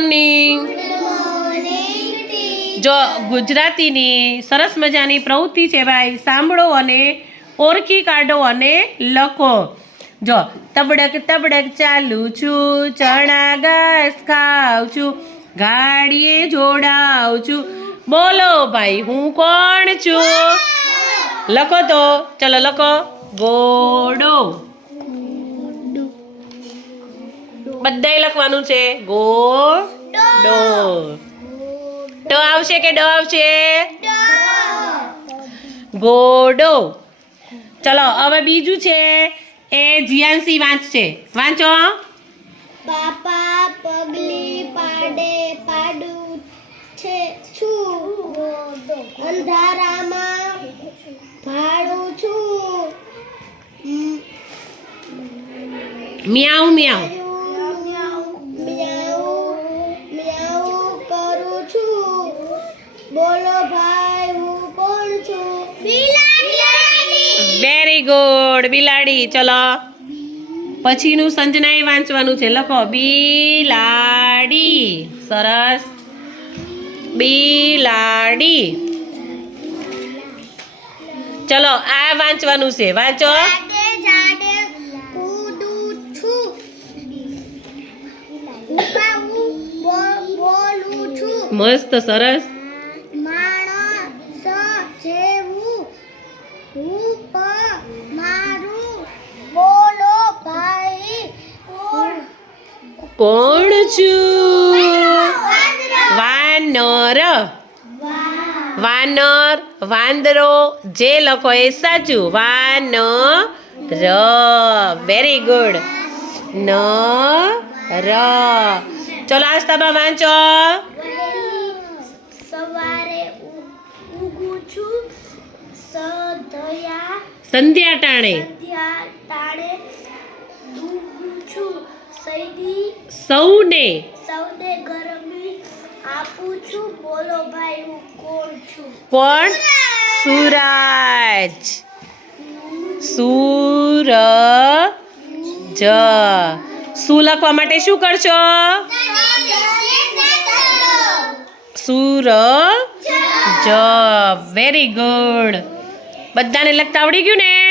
Morning. જો ગુજરાતીની સરસ મજાની પ્રવૃત્તિ છે ભાઈ, સાંભળો અને ઓળખી કાઢો અને લખો. જો તબડક તબડક ચાલું છું, ચણા ઘાસ ખાઉં છું, ગાડીએ જોડાઉં છું. બોલો ભાઈ હું કોણ છું? લખો તો, ચલો લખો. ઘોડો. બધાય લખવાનું છે. ઘોડો. ડ આવશે કે ડ આવશે? ઘોડો. ચલો હવે બીજું છે એ જીયાંશી વાંચશે. વાંચો. પાપા પગલી પાડે પાડું છે છું, અંધારામાં ભાડું છું, મ્યાઉ મ્યાઉ. કરું છું. બોલો ભાઈ હું કોણ છું? બિલાડી. વેરી ગુડ, બિલાડી. ચલો પછીનું સંજનાએ વાંચવાનું છે. લખો બિલાડી. સરસ. બિલાડી. ચલો આ વાંચવાનું છે. વાંચો. જાડે કૂદું છું, બોલું છું, મસ્ત. સરસ. માણસ જેવું હું મારું. બોલો ભાઈ કોણ છું? વાનર. વાનર, વાંદરો, જે લખો એ સાચું. વાનર. Very good. ન ર. ચલો આસ્તાબા વાંચો. સવારે ઊગું છું, સંધ્યા ટાણે. તાળે ઊગું છું, સૌને. સૌને ગરમી આપું છું. બોલો ભાઈ હું કોણ છું? કોણ? સૂરજ. સૂરજ. શું લખવા માટે શું કરશો? સૂરજ. Very good. બધાને લખતા આવડી ગયું ને?